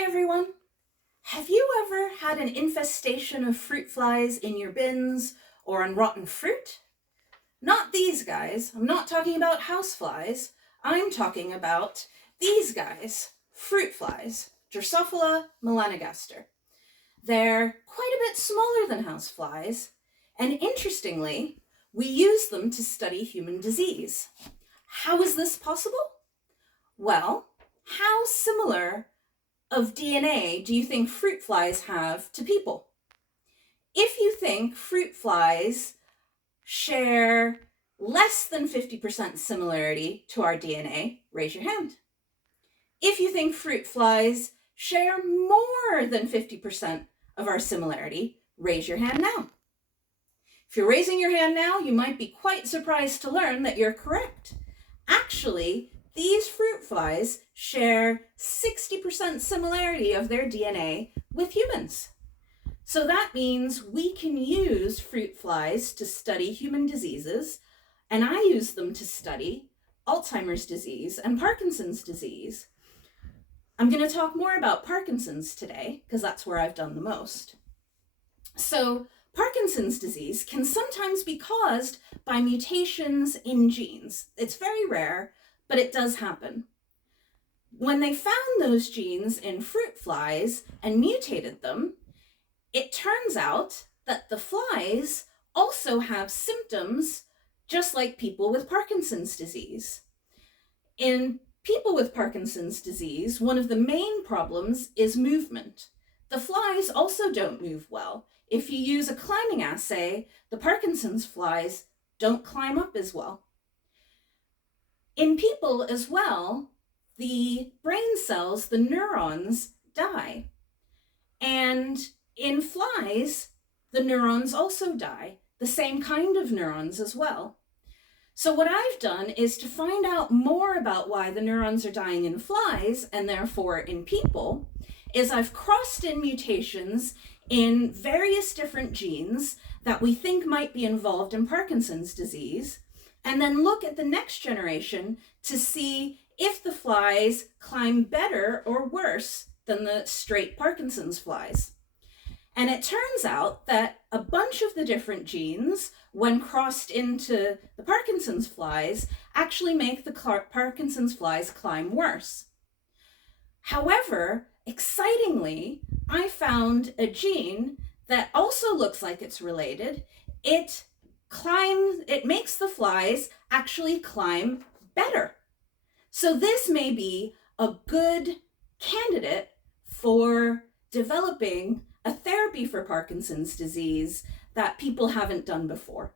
Hi everyone! Have you ever had an infestation of fruit flies in your bins or on rotten fruit? Not these guys. I'm not talking about house flies. I'm talking about these guys, fruit flies, Drosophila melanogaster. They're quite a bit smaller than house flies, and interestingly, we use them to study human disease. How is this possible? Well, how similar of DNA do you think fruit flies have to people? If you think fruit flies share less than 50% similarity to our DNA, raise your hand. If you think fruit flies share more than 50% of our similarity, raise your hand now. If you're raising your hand now, you might be quite surprised to learn that you're correct. Actually, these fruit flies share 60% similarity of their DNA with humans. So that means we can use fruit flies to study human diseases, and I use them to study Alzheimer's disease and Parkinson's disease. I'm going to talk more about Parkinson's today because that's where I've done the most. So Parkinson's disease can sometimes be caused by mutations in genes. It's very rare, but it does happen. When they found those genes in fruit flies and mutated them, it turns out that the flies also have symptoms just like people with Parkinson's disease. In people with Parkinson's disease, one of the main problems is movement. The flies also don't move well. If you use a climbing assay, the Parkinson's flies don't climb up as well. In people as well, the brain cells, the neurons, die. And in flies, the neurons also die, the same kind of neurons as well. So what I've done is to find out more about why the neurons are dying in flies, and therefore in people, is I've crossed in mutations in various different genes that we think might be involved in Parkinson's disease, and then look at the next generation to see if the flies climb better or worse than the straight Parkinson's flies. And it turns out that a bunch of the different genes, when crossed into the Parkinson's flies, actually make the Parkinson's flies climb worse. However, excitingly, I found a gene that also looks like it's related. It makes the flies actually climb better. So this may be a good candidate for developing a therapy for Parkinson's disease that people haven't done before.